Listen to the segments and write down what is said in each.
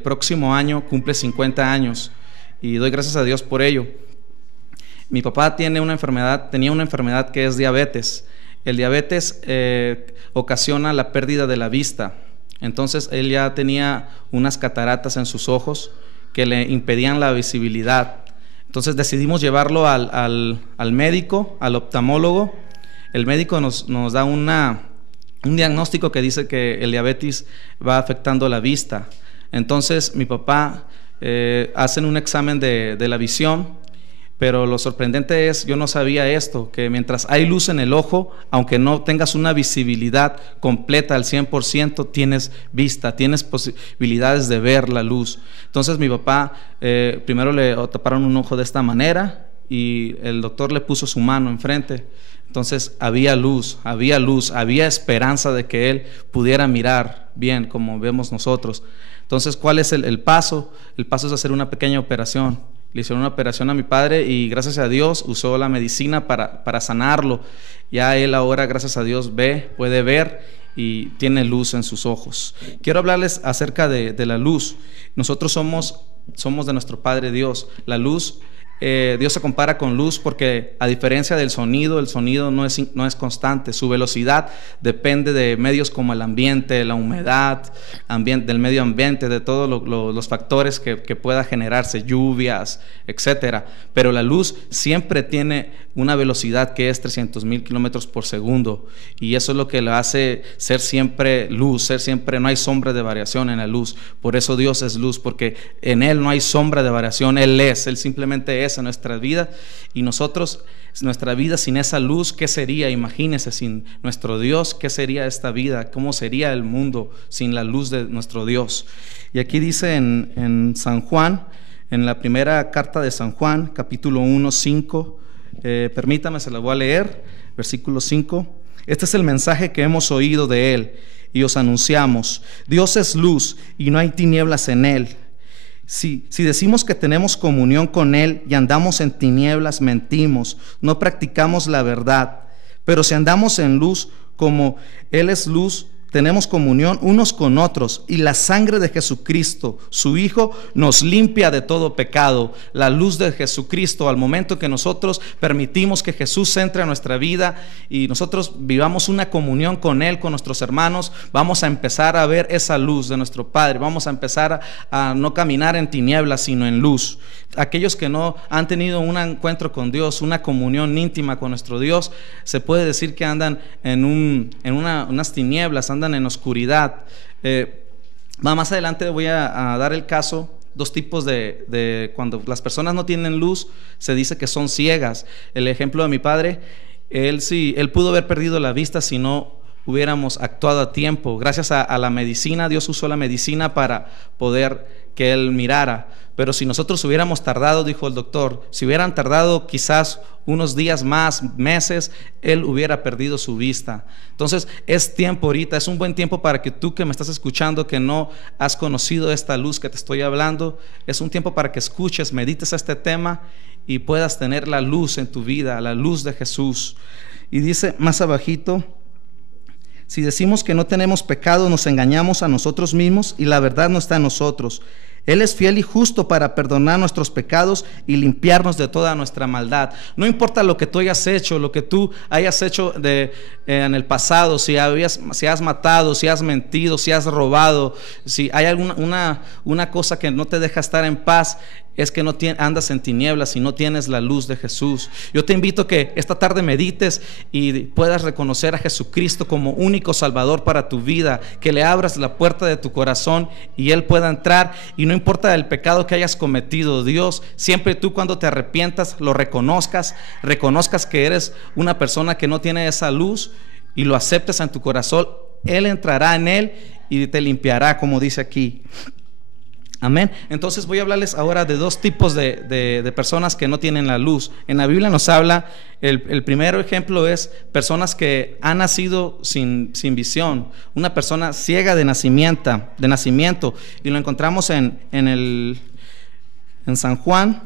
el próximo año cumple 50 años y doy gracias a Dios por ello. Mi papá tenía una enfermedad que es diabetes. El diabetes ocasiona la pérdida de la vista. Entonces él ya tenía unas cataratas en sus ojos que le impedían la visibilidad. Entonces decidimos llevarlo al médico, al oftalmólogo. El médico nos da un diagnóstico que dice que el diabetes va afectando la vista. Entonces mi papá hacen un examen de la visión, pero lo sorprendente es, yo no sabía esto, que mientras hay luz en el ojo, aunque no tengas una visibilidad completa al 100%, tienes vista, tienes posibilidades de ver la luz. Entonces mi papá, primero le taparon un ojo de esta manera y el doctor le puso su mano enfrente. Entonces había luz, había esperanza de que él pudiera mirar bien como vemos nosotros. Entonces, ¿cuál es el paso? El paso es hacer una pequeña operación. Le hicieron una operación a mi padre y gracias a Dios usó la medicina para sanarlo. Ya él ahora, gracias a Dios, puede ver y tiene luz en sus ojos. Quiero hablarles acerca de la luz. Nosotros somos de nuestro Padre Dios. La luz, Dios se compara con luz porque a diferencia del sonido, el sonido no es constante. Su velocidad depende de medios como el ambiente, la humedad, del medio ambiente, de todos los factores que pueda generarse, lluvias, etcétera. Pero la luz siempre tiene una velocidad que es 300,000 kilómetros por segundo, y eso es lo que lo hace ser siempre luz, no hay sombra de variación en la luz. Por eso Dios es luz, porque en Él no hay sombra de variación. Él simplemente es en nuestra vida, y nosotros, nuestra vida sin esa luz, ¿qué sería? Imagínense, sin nuestro Dios, ¿qué sería esta vida? ¿Cómo sería el mundo sin la luz de nuestro Dios? Y aquí dice en San Juan, en la primera carta de San Juan, capítulo 1, 5, permítame, se la voy a leer, versículo 5. Este es el mensaje que hemos oído de Él y os anunciamos: Dios es luz y no hay tinieblas en Él. Si decimos que tenemos comunión con Él y andamos en tinieblas, mentimos, no practicamos la verdad. Pero si andamos en luz, como Él es luz, tenemos comunión unos con otros, y la sangre de Jesucristo, su Hijo, nos limpia de todo pecado. La luz de Jesucristo, al momento que nosotros permitimos que Jesús entre a nuestra vida y nosotros vivamos una comunión con Él, con nuestros hermanos, vamos a empezar a ver esa luz de nuestro Padre. Vamos a empezar a no caminar en tinieblas, sino en luz. Aquellos que no han tenido un encuentro con Dios, una comunión íntima con nuestro Dios, se puede decir que andan en unas tinieblas, andan en oscuridad. Más adelante voy a dar el caso, dos tipos de cuando las personas no tienen luz, se dice que son ciegas. El ejemplo de mi padre, él pudo haber perdido la vista si no hubiéramos actuado a tiempo. Gracias a la medicina, Dios usó la medicina para poder que él mirara. Pero si nosotros hubiéramos tardado, dijo el doctor, si hubieran tardado quizás unos días más, meses, él hubiera perdido su vista. Entonces es tiempo ahorita, es un buen tiempo para que tú que me estás escuchando, que no has conocido esta luz que te estoy hablando, es un tiempo para que escuches, medites este tema y puedas tener la luz en tu vida, la luz de Jesús. Y dice más abajito: si decimos que no tenemos pecado, nos engañamos a nosotros mismos y la verdad no está en nosotros. Él es fiel y justo para perdonar nuestros pecados y limpiarnos de toda nuestra maldad. No importa lo que tú hayas hecho, lo que tú hayas hecho en el pasado, si has matado, si has mentido, si has robado, si hay una cosa que no te deja estar en paz, es que andas en tinieblas y no tienes la luz de Jesús. Yo te invito a que esta tarde medites y puedas reconocer a Jesucristo como único Salvador para tu vida, que le abras la puerta de tu corazón y Él pueda entrar. Y no importa el pecado que hayas cometido, Dios, siempre tú cuando te arrepientas lo reconozcas que eres una persona que no tiene esa luz y lo aceptes en tu corazón, Él entrará en él y te limpiará, como dice aquí. Amén. Entonces voy a hablarles ahora de dos tipos de personas que no tienen la luz. En la Biblia nos habla, el primer ejemplo es personas que han nacido sin visión, una persona ciega de nacimiento, y lo encontramos en San Juan,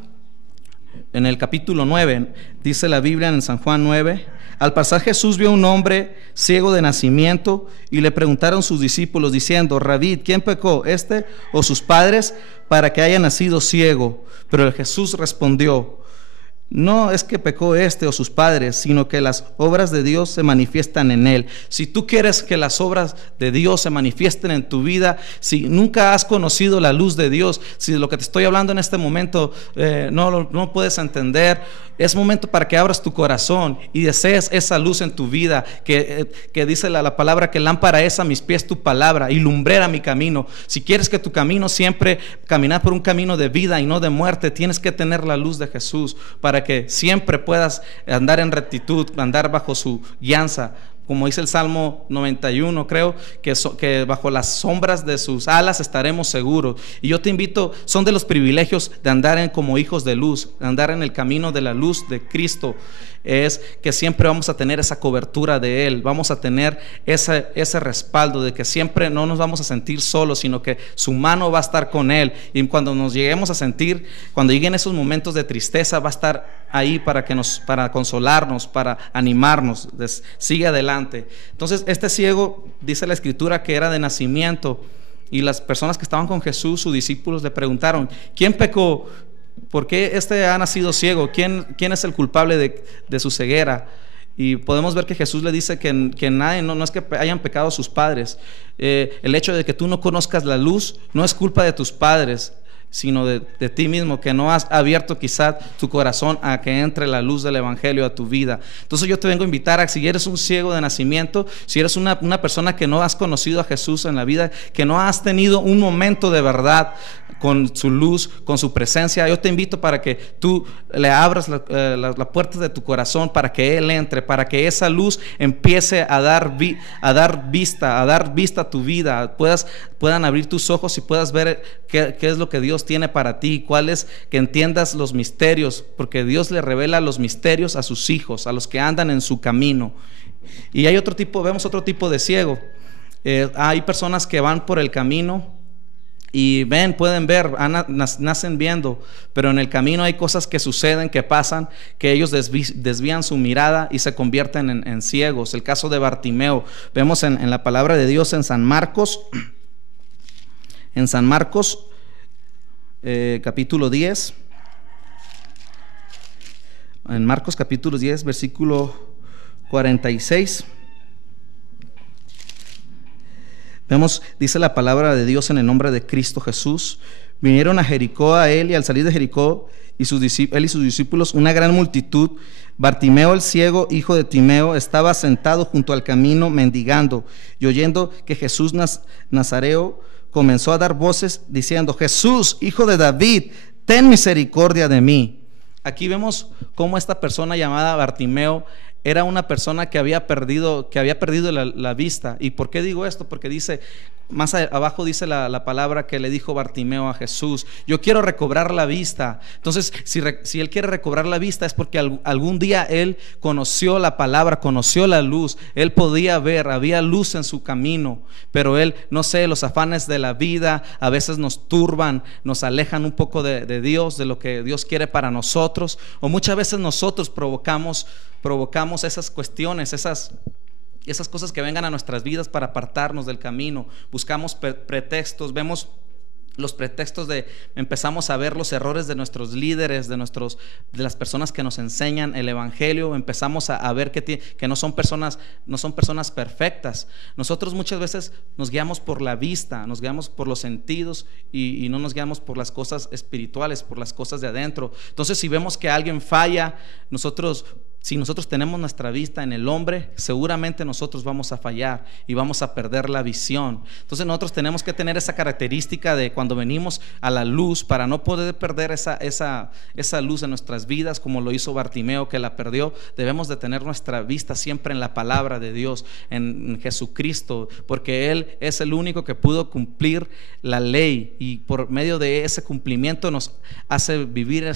en el capítulo 9, dice la Biblia en San Juan 9: Al pasar Jesús vio a un hombre ciego de nacimiento y le preguntaron sus discípulos diciendo: Rabí, ¿quién pecó, este o sus padres, para que haya nacido ciego? Pero Jesús respondió: no es que pecó este o sus padres, sino que las obras de Dios se manifiestan en él. Si tú quieres que las obras de Dios se manifiesten en tu vida, si nunca has conocido la luz de Dios, si lo que te estoy hablando en este momento no puedes entender, es momento para que abras tu corazón y desees esa luz en tu vida, que dice la palabra que lámpara es a mis pies tu palabra y lumbrera mi camino. Si quieres que tu camino siempre caminar por un camino de vida y no de muerte, tienes que tener la luz de Jesús para que siempre puedas andar en rectitud, andar bajo su guianza. Como dice el Salmo 91, creo, que bajo las sombras de sus alas estaremos seguros. Y yo te invito, son de los privilegios de andar como hijos de luz, de andar en el camino de la luz de Cristo, es que siempre vamos a tener esa cobertura de Él, vamos a tener ese respaldo de que siempre no nos vamos a sentir solos, sino que su mano va a estar con Él. Y cuando nos lleguemos a sentir, cuando lleguen esos momentos de tristeza, va a estar ahí para consolarnos, para animarnos. Sigue adelante. Entonces, este ciego, dice la Escritura, que era de nacimiento, y las personas que estaban con Jesús, sus discípulos, le preguntaron: ¿quién pecó? ¿Por qué este ha nacido ciego? ¿Quién es el culpable de su ceguera? Y podemos ver que Jesús le dice que nadie, no es que hayan pecado sus padres. El hecho de que tú no conozcas la luz no es culpa de tus padres, sino de ti mismo, que no has abierto quizá tu corazón a que entre la luz del Evangelio a tu vida. Entonces yo te vengo a invitar a, si eres un ciego de nacimiento, si eres una persona que no has conocido a Jesús en la vida, que no has tenido un momento de verdad con su luz, con su presencia, yo te invito para que tú le abras la puerta de tu corazón, para que Él entre, para que esa luz empiece a dar vista a tu vida, puedan abrir tus ojos y puedas ver qué es lo que Dios tiene para ti, que entiendas los misterios, porque Dios le revela los misterios a sus hijos, a los que andan en su camino. Y vemos otro tipo de ciego. Hay personas que van por el camino y pueden ver, nacen viendo, pero en el camino hay cosas que suceden, que pasan, que ellos desvían su mirada y se convierten en ciegos. El caso de Bartimeo, vemos en la palabra de Dios en San Marcos, capítulo 10, en Marcos capítulo 10, versículo 46. Vemos, dice la palabra de Dios en el nombre de Cristo Jesús: vinieron a Jericó a él, y al salir de Jericó él y sus discípulos, una gran multitud. Bartimeo el ciego, hijo de Timeo, estaba sentado junto al camino mendigando, y oyendo que Jesús Nazareo, comenzó a dar voces diciendo: Jesús, hijo de David, ten misericordia de mí. Aquí vemos cómo esta persona llamada Bartimeo era una persona que había perdido la vista. ¿Y por qué digo esto? Porque dice, más abajo dice la palabra que le dijo Bartimeo a Jesús: yo quiero recobrar la vista. Entonces, si él quiere recobrar la vista, es porque algún día él conoció la palabra, conoció la luz, él podía ver, había luz en su camino, pero los afanes de la vida a veces nos turban, nos alejan un poco de Dios, de lo que Dios quiere para nosotros, o muchas veces nosotros provocamos esas cuestiones, esas cosas que vengan a nuestras vidas para apartarnos del camino. Buscamos pretextos, vemos los pretextos empezamos a ver los errores de nuestros líderes, de las personas que nos enseñan el Evangelio. Empezamos a ver que no son personas perfectas. Nosotros muchas veces nos guiamos por la vista, nos guiamos por los sentidos y no nos guiamos por las cosas espirituales, por las cosas de adentro. Entonces, si vemos que alguien falla, si nosotros tenemos nuestra vista en el hombre, seguramente nosotros vamos a fallar y vamos a perder la visión. Entonces nosotros tenemos que tener esa característica de cuando venimos a la luz, para no poder perder esa luz en nuestras vidas, como lo hizo Bartimeo, que la perdió. Debemos de tener nuestra vista siempre en la palabra de Dios, en Jesucristo, porque Él es el único que pudo cumplir la ley, y por medio de ese cumplimiento nos hace vivir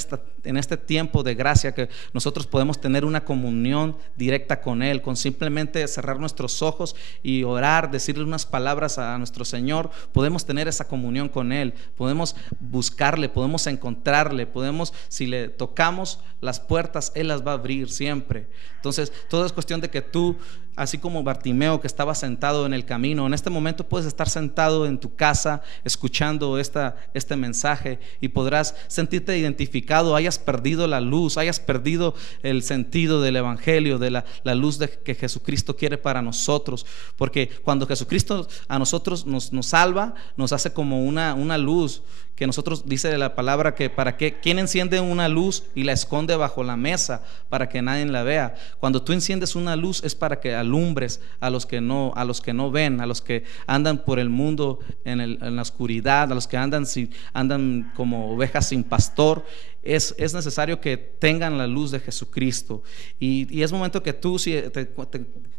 en este tiempo de gracia, que nosotros podemos tener una una comunión directa con Él, con simplemente cerrar nuestros ojos y orar, decirle unas palabras a nuestro Señor. Podemos tener esa comunión con Él, podemos buscarle, podemos encontrarle, podemos, si le tocamos las puertas, Él las va a abrir siempre. Entonces, todo es cuestión de que tú, así como Bartimeo, que estaba sentado en el camino, en este momento puedes estar sentado en tu casa escuchando este mensaje, y podrás sentirte identificado, hayas perdido la luz, hayas perdido el sentido del evangelio, de la luz que Jesucristo quiere para nosotros, porque cuando Jesucristo a nosotros nos salva, nos hace como una luz que nosotros, dice la palabra, que para qué, ¿quién enciende una luz y la esconde bajo la mesa para que nadie la vea? Cuando tú enciendes una luz es para que alumbres a los que no ven, a los que andan por el mundo en la oscuridad, a los que andan como ovejas sin pastor. Es necesario que tengan la luz de Jesucristo, y es momento que tú, si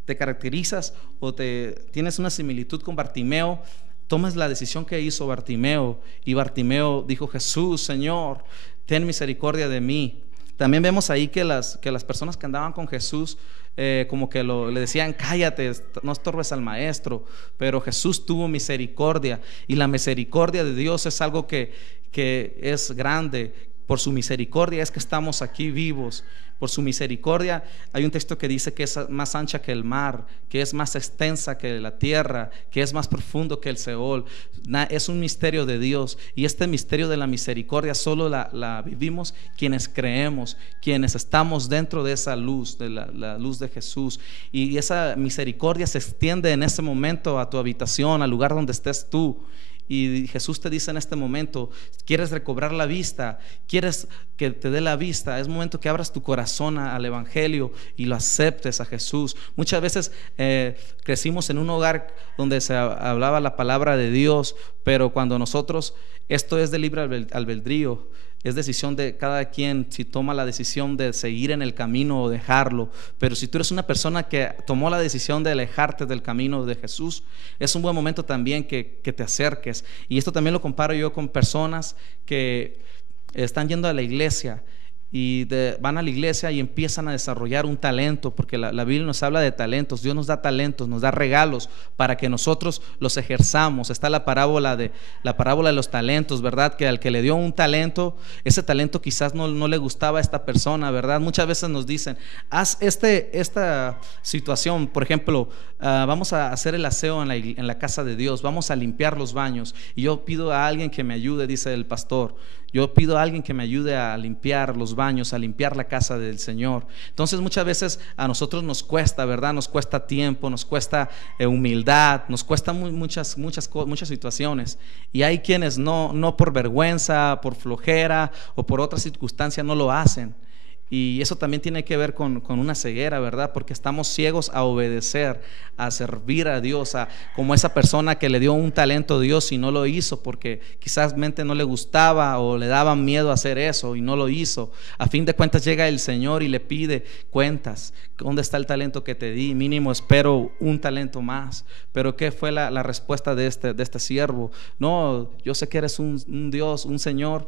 te caracterizas o tienes una similitud con Bartimeo, tomes la decisión que hizo Bartimeo. Y Bartimeo dijo: Jesús, Señor, ten misericordia de mí. También vemos ahí que las personas que andaban con Jesús como que le decían: cállate, no estorbes al maestro. Pero Jesús tuvo misericordia, y la misericordia de Dios es algo que es grande. Por su misericordia es que estamos aquí vivos. Por su misericordia, hay un texto que dice que es más ancha que el mar, que es más extensa que la tierra, que es más profundo que el Seol. Es un misterio de Dios, y este misterio de la misericordia solo la vivimos quienes creemos, quienes estamos dentro de esa luz, de la luz de Jesús. Y esa misericordia se extiende en ese momento a tu habitación, al lugar donde estés tú. Y Jesús te dice en este momento: ¿quieres recobrar la vista? ¿Quieres que te dé la vista? Es momento que abras tu corazón al evangelio y lo aceptes a Jesús. Muchas veces crecimos en un hogar donde se hablaba la palabra de Dios, pero cuando nosotros, esto es de libre albedrío, es decisión de cada quien si toma la decisión de seguir en el camino o dejarlo. Pero si tú eres una persona que tomó la decisión de alejarte del camino de Jesús, es un buen momento también que te acerques. Y esto también lo comparo yo con personas que están yendo a la iglesia y van a la iglesia y empiezan a desarrollar un talento, porque la Biblia nos habla de talentos. Dios nos da talentos, nos da regalos para que nosotros los ejerzamos. Está la parábola de los talentos, ¿verdad? Que al que le dio un talento, ese talento quizás no le gustaba a esta persona, ¿verdad? Muchas veces nos dicen: haz esta situación, por ejemplo, vamos a hacer el aseo en la casa de Dios, vamos a limpiar los baños, y yo pido a alguien que me ayude, dice el pastor. Yo pido a alguien que me ayude a limpiar los baños, a limpiar la casa del Señor. Entonces muchas veces a nosotros nos cuesta, ¿verdad? Nos cuesta tiempo, nos cuesta humildad, nos cuesta muchas situaciones. Y hay quienes no por vergüenza, por flojera o por otra circunstancia no lo hacen. Y eso también tiene que ver con una ceguera, ¿verdad? Porque estamos ciegos a obedecer, a servir a Dios, como esa persona que le dio un talento a Dios y no lo hizo porque quizás mente no le gustaba o le daba miedo hacer eso y no lo hizo. A fin de cuentas llega el Señor y le pide cuentas. ¿Dónde está el talento que te di? Mínimo espero un talento más. Pero ¿qué fue la respuesta de este siervo? No, yo sé que eres un Dios, un Señor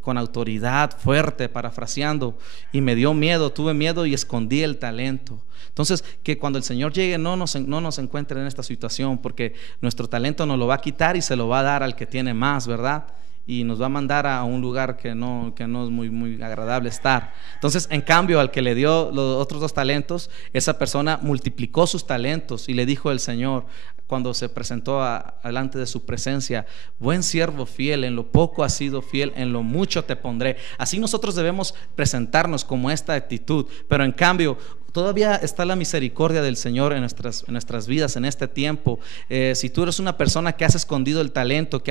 con autoridad, fuerte, parafraseando, y me dio miedo, tuve miedo y escondí el talento. Entonces, que cuando el Señor llegue no nos encuentre en esta situación, porque nuestro talento nos lo va a quitar y se lo va a dar al que tiene más, ¿verdad? Y nos va a mandar a un lugar que no es muy agradable estar. Entonces, en cambio, al que le dio los otros 2 talentos, esa persona multiplicó sus talentos, y le dijo el Señor cuando se presentó delante de su presencia: buen siervo fiel, en lo poco has sido fiel, en lo mucho te pondré. Así nosotros debemos presentarnos, como esta actitud. Pero en cambio, todavía está la misericordia del Señor en nuestras vidas en este tiempo. Si tú eres una persona que has escondido el talento, que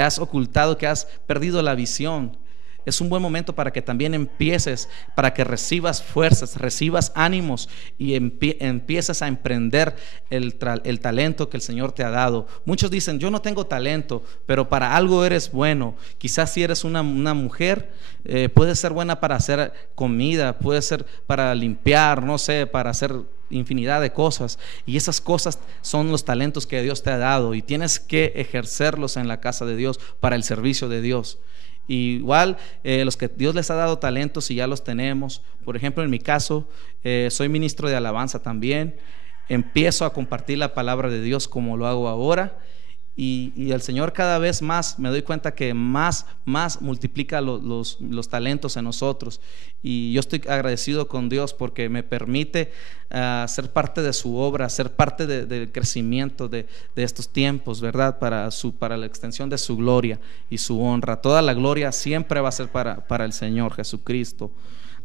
has ocultado, que has perdido la visión, es un buen momento para que también empieces, para que recibas fuerzas, recibas ánimos y empieces a emprender el talento que el Señor te ha dado. Muchos dicen: yo no tengo talento, pero para algo eres bueno. Quizás si eres una mujer, puedes ser buena para hacer comida, puede ser para limpiar, no sé, para hacer infinidad de cosas, y esas cosas son los talentos que Dios te ha dado, y tienes que ejercerlos en la casa de Dios para el servicio de Dios. Y igual los que Dios les ha dado talentos y ya los tenemos. Por ejemplo, en mi caso, soy ministro de alabanza también. Empiezo a compartir la palabra de Dios como lo hago ahora. Y el Señor cada vez más, me doy cuenta que más multiplica los talentos en nosotros. Y yo estoy agradecido con Dios porque me permite ser parte de su obra, ser parte del crecimiento de estos tiempos, ¿verdad? Para la extensión de su gloria y su honra. Toda la gloria siempre va a ser para el Señor Jesucristo.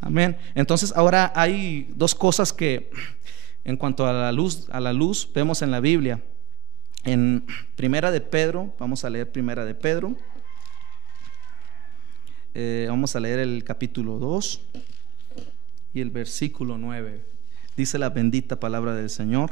Amén. Entonces ahora hay dos cosas que en cuanto a la luz vemos en la Biblia. En Primera de Pedro, vamos a leer Primera de Pedro, vamos a leer el capítulo 2 y el versículo 9. Dice la bendita palabra del Señor: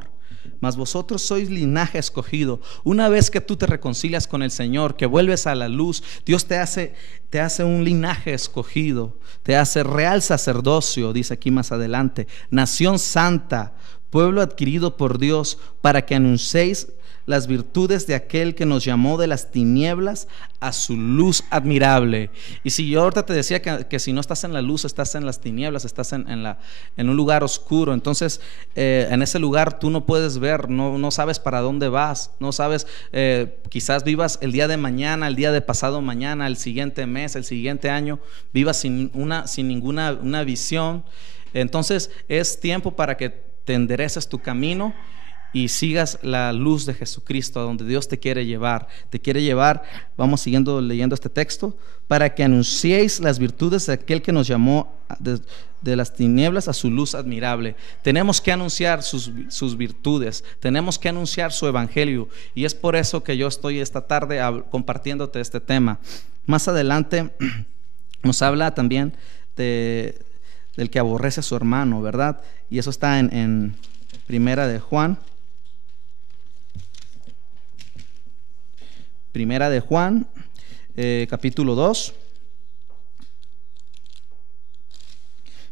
mas vosotros sois linaje escogido. Una vez que tú te reconcilias con el Señor, que vuelves a la luz, Dios te hace un linaje escogido, te hace real sacerdocio, dice aquí más adelante, nación santa, pueblo adquirido por Dios, para que anunciéis las virtudes de aquel que nos llamó de las tinieblas a su luz admirable. Y si yo ahorita te decía que si no estás en la luz, estás en las tinieblas, estás en un lugar oscuro, entonces en ese lugar tú no puedes ver, no sabes para dónde vas, no sabes, quizás vivas el día de mañana, el día de pasado mañana, el siguiente mes, el siguiente año, vivas sin ninguna visión. Entonces es tiempo para que te endereces tu camino y sigas la luz de Jesucristo a donde Dios te quiere llevar. Te quiere llevar, vamos leyendo este texto, para que anunciéis las virtudes de aquel que nos llamó de las tinieblas a su luz admirable. Tenemos que anunciar sus virtudes, tenemos que anunciar su evangelio, y es por eso que yo estoy esta tarde compartiéndote este tema. Más adelante nos habla también del que aborrece a su hermano, ¿verdad? Y eso está en Primera de Juan. Primera de Juan, capítulo 2.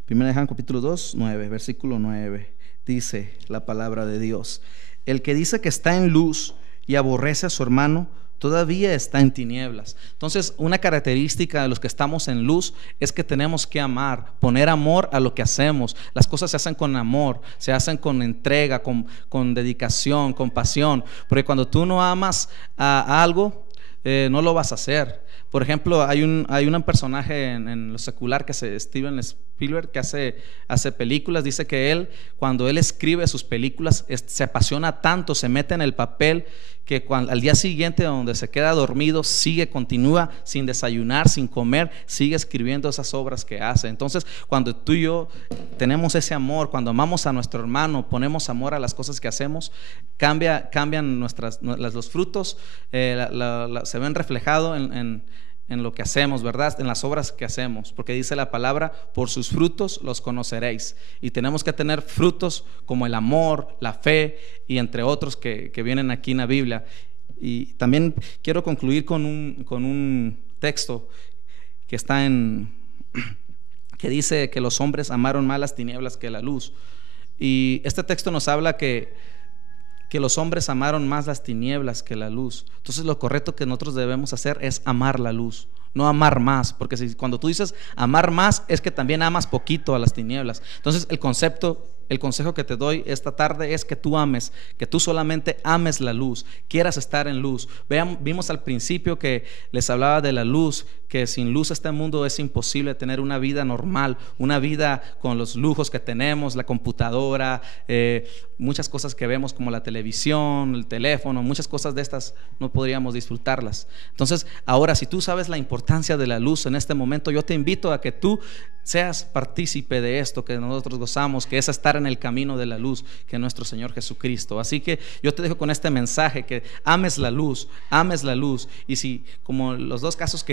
Primera de Juan, capítulo 2, 9, versículo 9. Dice la palabra de Dios: el que dice que está en luz y aborrece a su hermano, todavía está en tinieblas. Entonces, una característica de los que estamos en luz es que tenemos que amar, poner amor a lo que hacemos. Las cosas se hacen con amor, se hacen con entrega, con dedicación, con pasión. Porque cuando tú no amas a algo, no lo vas a hacer. Por ejemplo, hay un personaje en lo secular que es Steven Spielberg, que hace películas. Dice que él, cuando él escribe sus películas, se apasiona tanto, se mete en el papel, que al día siguiente, donde se queda dormido, continúa sin desayunar, sin comer, sigue escribiendo esas obras que hace. Entonces, cuando tú y yo tenemos ese amor, cuando amamos a nuestro hermano, ponemos amor a las cosas que hacemos, cambian los frutos, se ven reflejados en lo que hacemos, ¿verdad? En las obras que hacemos, porque dice la palabra: por sus frutos los conoceréis. Y tenemos que tener frutos como el amor, la fe y entre otros que vienen aquí en la Biblia. Y también quiero concluir con un texto que está que dice que los hombres amaron más las tinieblas que la luz. Y este texto nos habla que los hombres amaron más las tinieblas que la luz. Entonces lo correcto que nosotros debemos hacer es amar la luz, no amar más, porque cuando tú dices amar más, es que también amas poquito a las tinieblas. Entonces el consejo que te doy esta tarde es que tú ames, que tú solamente ames la luz, quieras estar en luz. Vimos al principio que les hablaba de la luz, que sin luz este mundo es imposible tener una vida normal, una vida con los lujos que tenemos, la computadora, muchas cosas que vemos como la televisión, el teléfono, muchas cosas de estas no podríamos disfrutarlas. Entonces ahora, si tú sabes la importancia de la luz en este momento, yo te invito a que tú seas partícipe de esto que nosotros gozamos, que es estar en el camino de la luz, que es nuestro Señor Jesucristo. Así que yo te dejo con este mensaje: que ames la luz, y si como los dos casos que